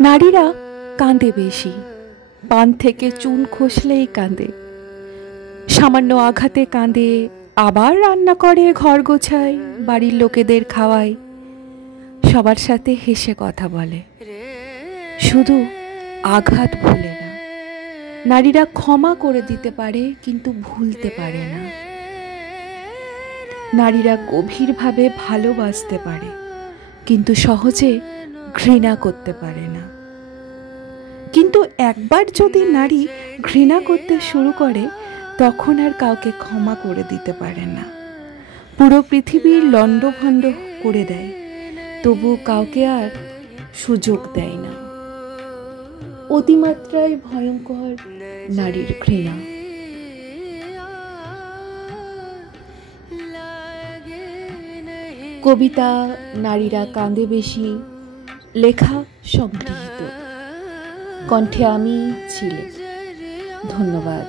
নারীরা কাঁদে বেশি, পান থেকে চুন খসলেই কাঁদে, সামান্য আঘাতে কাঁদে, আবার রান্না করে, ঘর গোছায়, বাড়ির লোকেদের খাওয়ায়, সবার সাথে হেসে কথা বলে, শুধু আঘাত ভোলে না। নারীরা ক্ষমা করে দিতে পারে কিন্তু ভুলতে পারে না। নারীরা গভীরভাবে ভালোবাসতে পারে কিন্তু সহজে ঘৃণা করতে পারে না। কিন্তু একবার যদি নারী ঘৃণা করতে শুরু করে তখন আর কাউকে ক্ষমা করে দিতে পারে না। পুরো পৃথিবীর লণ্ডভণ্ড করে দেয়, তবু কাউকে আর সুযোগ দেয় না। অতিমাত্রায় ভয়ঙ্কর নারীর ঘৃণা। কবিতা নারীরা কাঁদে বেশি, লেখা সংগৃহীত। কণ্ঠে আমি ছিলে। ধন্যবাদ।